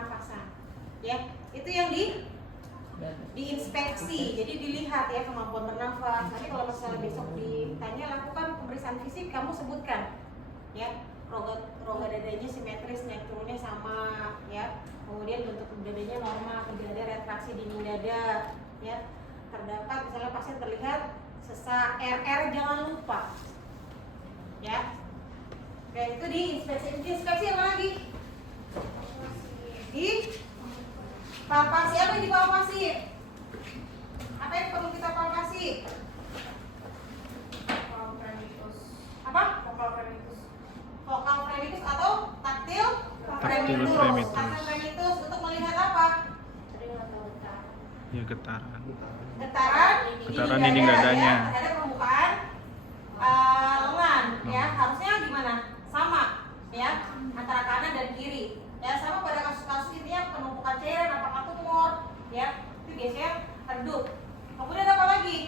pernafasan. Ya, itu yang diinspeksi. Jadi dilihat ya kemampuan bernafas. Nanti kalau misalnya besok ditanya lakukan pemeriksaan fisik, kamu sebutkan ya rongga dadanya simetris, naik turunnya sama ya. Kemudian bentuk dadanya normal, tidak ada retraksi dinding dada ya. Terdapat misalnya pasien terlihat sesak, RR jangan lupa ya. Oke, itu diinspeksi apa lagi? Di palpasi. Apa yang dipalpasi? Apa yang perlu kita palpasi? Apa? Vokal premitus atau taktil premitus. Taktil premitus untuk melihat apa? Ya getaran Dinding dinding dadanya. Ya, ada permukaan lengan ya. Harusnya gimana? Sama ya antara kanan dan kiri. Ya sama pada kasus-kasus intinya penumpukan cairan apakah tumor ya. Itu biasanya redup. Kemudian apa lagi?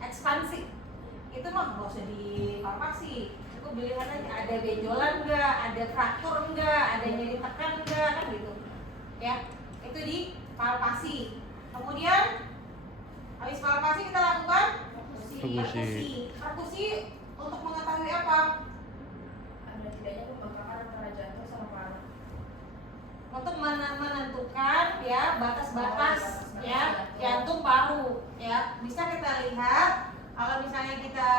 Ekspansi. Itu mah nggak usah dipalpasi. Cukup dilihat aja ada benjolan enggak, ada fraktur enggak, ada nyeri tekan enggak, kan gitu. Ya, itu dipalpasi. Kemudian habis palpasi kita lakukan perkusi untuk mengetahui apa? Ada tidaknya pembengkakan antara jantung sama paru. Untuk menentukan ya batas-batas ya jantung paru ya. Bisa kita lihat kalau misalnya kita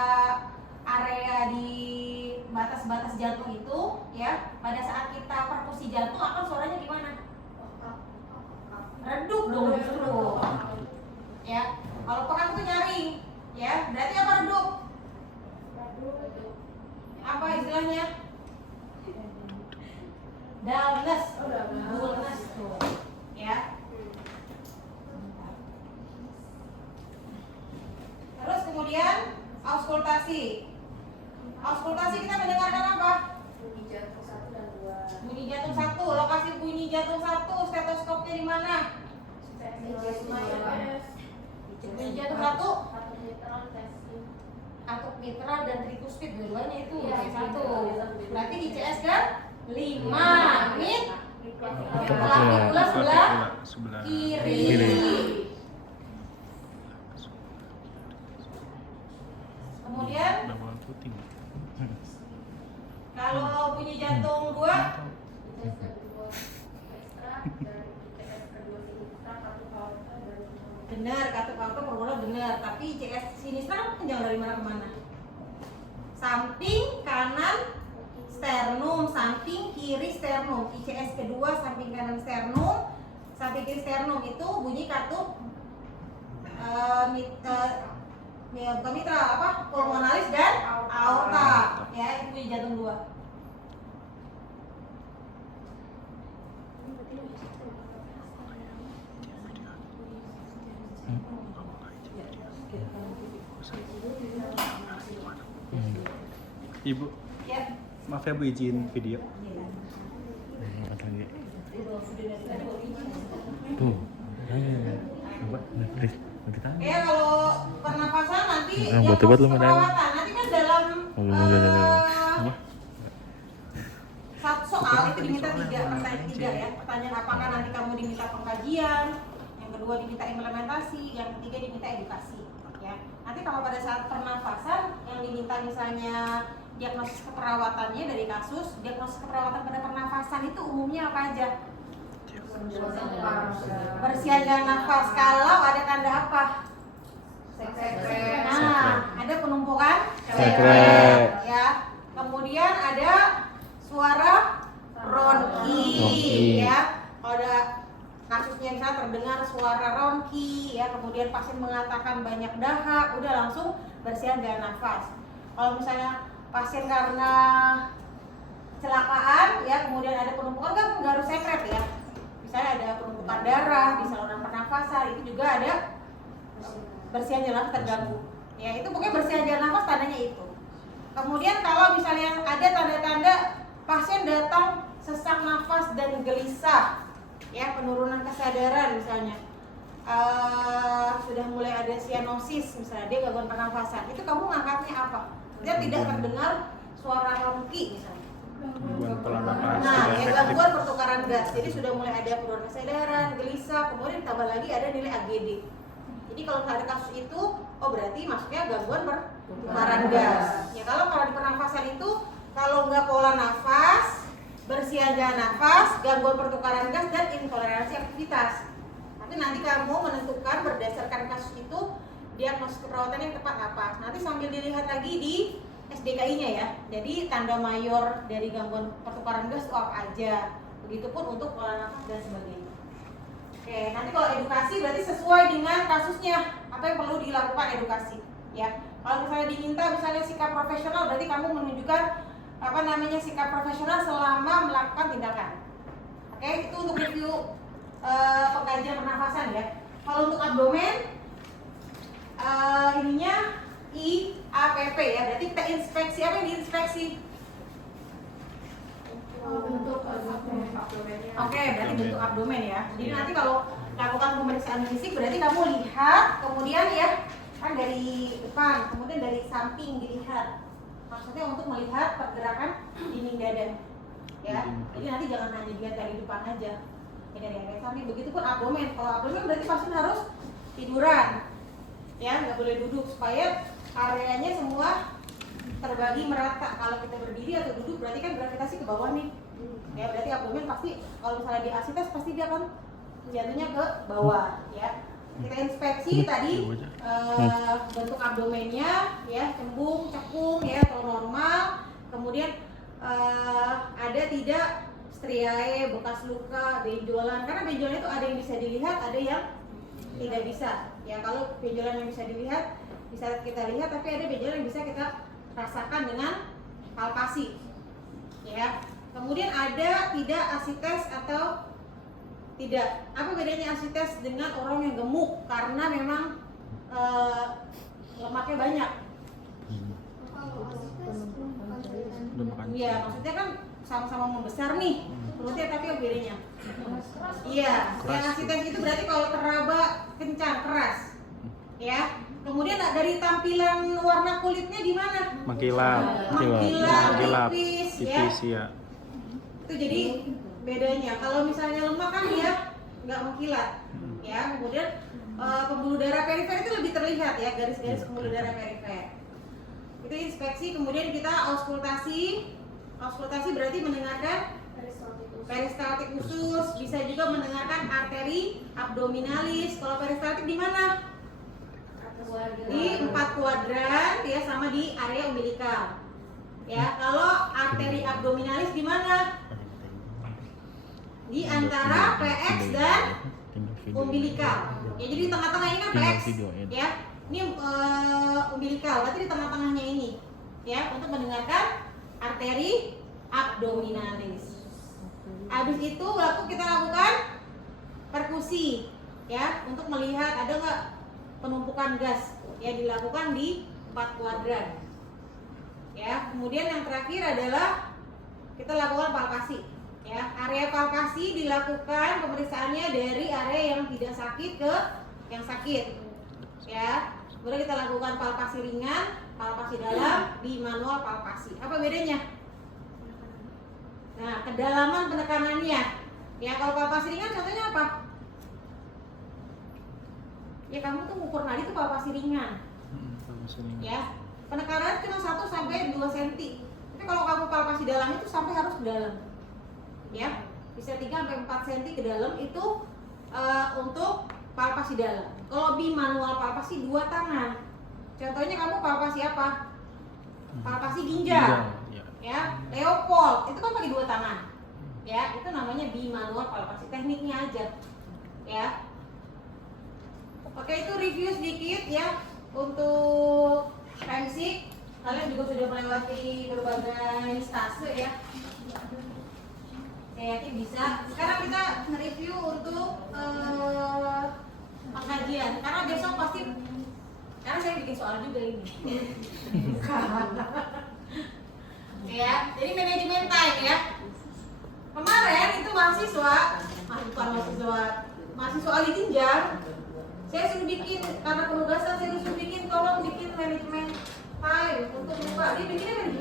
area di batas-batas jantung itu ya, pada saat kita perkusi jantung akan suaranya gimana? Redup dong justru. Ya, kalau pekan itu nyaring ya, berarti apa redup? Apa istilahnya? Dullness, dullness tuh, ya. Terus kemudian auskultasi. Auskultasi kita mendengarkan apa? Bunyi jantung 1 dan 2. Bunyi jantung 1. Lokasi bunyi jantung 1, stetoskopnya di mana? Bunyi jantung 1. Atuk mitral dan trikuspid dua-duanya itu satu. Berarti ICS kan 5 mit. Klavikula sebelah kiri. Kemudian kalau bunyi jantung 2 benar, katup aorta permulaan benar, tapi ICS sinistra panjang dari mana ke mana? Samping kanan sternum, samping kiri sternum. ICS kedua samping kanan sternum, samping kiri sternum itu bunyi katup bukan mitral, apa? Pulmonalis dan aorta. Ya, itu bunyi jantung 2. Ibu, Ya. maaf ya Bu, izin video. Tuh, Ya kalau pernapasan nanti Nah, yang buat obat lu proses mana? perawatan nanti kan dalam satu soal itu diminta 3 pertanyaan 3 ya. Pertanyaan apakah nanti kamu diminta pengkajian, yang kedua diminta implementasi, yang ketiga diminta edukasi ya. Nanti kalau pada saat pernafasan yang diminta misalnya diagnosis keperawatannya dari kasus, diagnosis keperawatan pada pernafasan itu umumnya apa aja? Bersiaga nafas. Kalau ada tanda apa? Nah, ada penumpukan sekret ya. Kemudian ada suara ronki ya. Kalau ada kasusnya misalnya terdengar suara ronki ya, kemudian pasien mengatakan banyak dahak, udah langsung bersiaga nafas. Kalau misalnya pasien karena kecelakaan ya, kemudian ada penumpukan kan nggak harus sekret ya. Misalnya ada penumpukan darah di saluran pernafasan, itu juga ada bersihan nafas terganggu. Ya, itu pokoknya bersihan nafas tandanya itu. Kemudian kalau misalnya ada tanda-tanda pasien datang sesak nafas dan gelisah, ya penurunan kesadaran misalnya, sudah mulai ada sianosis misalnya, dia gangguan pernafasan, itu kamu ngangkatnya apa? dia tidak terdengar suara ronki misalnya. Gangguan pola nafas Nah, tidak ya efektif. gangguan pertukaran gas. Jadi sudah mulai ada penurunan kesadaran, gelisah, kemudian ditambah lagi ada nilai AGD. Jadi kalau ada kasus itu, oh berarti maksudnya gangguan pertukaran gas. Ya kalau di pernafasan itu, kalau nggak pola nafas, bersiaga nafas, gangguan pertukaran gas dan intoleransi aktivitas. Tapi nanti kamu menentukan berdasarkan kasus itu diagnosis keperawatan yang tepat apa. Nanti sambil dilihat lagi di SDKI-nya ya. Jadi tanda mayor dari gangguan pertukaran gas itu apa aja. Begitupun untuk pola nafas dan sebagainya. Oke, nanti kalau edukasi berarti sesuai dengan kasusnya apa yang perlu dilakukan edukasi. Ya, kalau misalnya diminta misalnya sikap profesional, berarti kamu menunjukkan sikap profesional selama melakukan tindakan. Oke, itu untuk review pengkajian pernafasan ya. Kalau untuk abdomen, ininya IAPP ya, berarti kita inspeksi. Apa yang diinspeksi? Bentuk abdomennya. Oke, berarti bentuk abdomen ya. Jadi nanti kalau lakukan pemeriksaan fisik berarti kamu lihat, kemudian ya kan dari depan, kemudian dari samping dilihat. Maksudnya untuk melihat pergerakan dinding dada. Ya. Jadi nanti jangan hanya dilihat dari depan aja. Ya, dari area samping. Begitupun abdomen. Kalau abdomen berarti pasien harus tiduran. Ya, nggak boleh duduk supaya areanya semua terbagi merata. Kalau kita berdiri atau duduk berarti kan gravitasi ke bawah nih. Ya, berarti abdomen pasti kalau misalnya di asites pasti dia akan jatuhnya ke bawah ya. Kita inspeksi tadi bentuk abdomennya ya, cembung, cekung ya atau normal. Kemudian ada tidak striae, bekas luka, benjolan. Karena benjolan itu ada yang bisa dilihat, ada yang tidak bisa. Ya, kalau benjolan yang bisa dilihat bisa kita lihat, tapi ada benjolan yang bisa kita rasakan dengan palpasi. Ya. Kemudian ada tidak asites atau tidak. Apa bedanya asites dengan orang yang gemuk? Karena memang lemaknya banyak. Udah makan. Iya, maksudnya kan sama-sama membesar nih perutnya, tapi apa bedanya? Iya, yang asites itu berarti kalau teraba kencang, keras. Ya. Kemudian dari tampilan warna kulitnya gimana? Mengkilap. Mengkilap, tipis, Tipis ya. Itu jadi bedanya. Kalau misalnya lemak kan dia nggak mengkilat, ya. Kemudian pembuluh darah perifer itu lebih terlihat ya, garis-garis pembuluh darah perifer. Itu inspeksi, kemudian kita auskultasi. Auskultasi berarti mendengarkan peristaltik usus, bisa juga mendengarkan arteri abdominalis. Kalau peristaltik di mana? Di 4 kuadran ya, sama di area umbilikal. Ya, kalau arteri abdominalis di mana? Di antara PX dan umbilikal. Ya, jadi di tengah-tengah ini kan PX ya. Ini umbilikal, berarti di tengah-tengahnya ini ya, untuk mendengarkan arteri abdominalis. Habis itu kita lakukan perkusi ya, untuk melihat ada nggak penumpukan gas ya, dilakukan di 4 kuadran. Ya, kemudian yang terakhir adalah kita lakukan palpasi. Ya, area palpasi dilakukan pemeriksaannya dari area yang tidak sakit ke yang sakit. Ya, kemudian kita lakukan palpasi ringan, palpasi dalam, di manual palpasi. Apa bedanya? Nah, kedalaman penekanannya. Ya, kalau palpasi ringan contohnya apa? Ya, kamu tuh ngukur nadi tuh palpasi ringan. Ya, penekanan cuma 1 sampai 2 cm. Tapi kalau kamu palpasi dalam itu sampai harus ke dalam. Ya, bisa 3 sampai 4 cm ke dalam itu untuk palpasi dalam. Kalau bimanual palpasi 2 tangan. Contohnya kamu palpasi apa? Palpasi ginjal. Ya, Leopold itu kan pakai 2 tangan. Ya, itu namanya bimanual palpasi, tekniknya aja. Ya. Oke, itu review sedikit ya untuk FMC. Kalian juga sudah melewati berbagai stase ya. Saya yakin bisa. Sekarang kita nge-review untuk pengkajian. Karena besok pasti, karena saya bikin soal juga ini. Ya, jadi manajemen time ya. Kemarin itu mahasiswa ahli jenjang. Saya suruh bikin, karena penugasan saya suruh bikin, tolong bikin manajemen time untuk